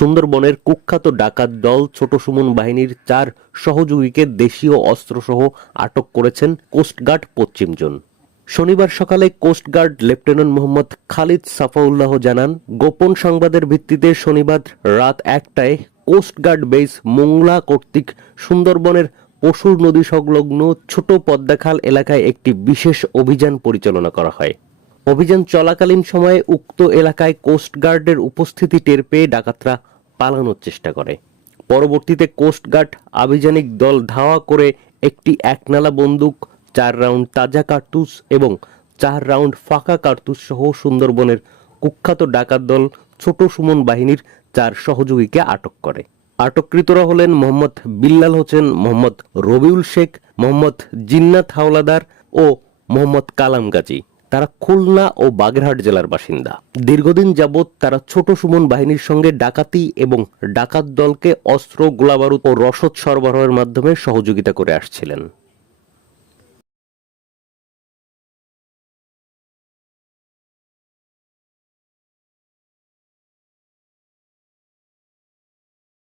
সুন্দরবনের কুখ্যাত ডাকাত দল ছোট সুমন বাহিনীর 4 সহযোগীকে দেশীয় অস্ত্রসহ আটক করেছেন কোস্টগার্ড পশ্চিম জোন। শনিবার সকালে কোস্টগার্ড লেফটেন্যান্ট মোহাম্মদ খালিদ সাফাউল্লাহ জানান, গোপন সংবাদের ভিত্তিতে শনিবার রাত 1টায় কোস্টগার্ড বেস মোংলা কর্তৃক সুন্দরবনের পশুর নদী সংলগ্ন ছোট পদ্মাখাল এলাকায় একটি বিশেষ অভিযান পরিচালনা করা হয়। অভিযান চলাকালীন সময়ে উক্ত এলাকায় কোস্টগার্ডের উপস্থিতি টের পেয়ে ডাকাতরা পালানোর চেষ্টা করে। পরবর্তীতে কোস্টগার্ড আভিযানিক দল ধাওয়া করে একটি একনালা বন্দুক, 4 রাউন্ড তাজা কার্তুজ এবং 4 রাউন্ড ফাঁকা কার্তুজ সহ সুন্দরবনের কুখ্যাত ডাকাত দল ছোট সুমন বাহিনীর 4 সহযোগীকে আটক করে। আটককৃতরা হলেন মোহাম্মদ বিল্লাল হোসেন, মোহাম্মদ রবিউল শেখ, মোহাম্মদ জিন্নাত হাওলাদার ও মোহাম্মদ কালাম গাজী। তারা খুলনা ও বাগেরহাট জেলার বাসিন্দা। দীর্ঘদিন যাবৎ তারা ছোট সুমন বাহিনীর সঙ্গে ডাকাতি এবং ডাকাত দলকে অস্ত্র, গোলাবারুদ ও রসদ সরবরাহের মাধ্যমে সহযোগিতা করে আসছিলেন।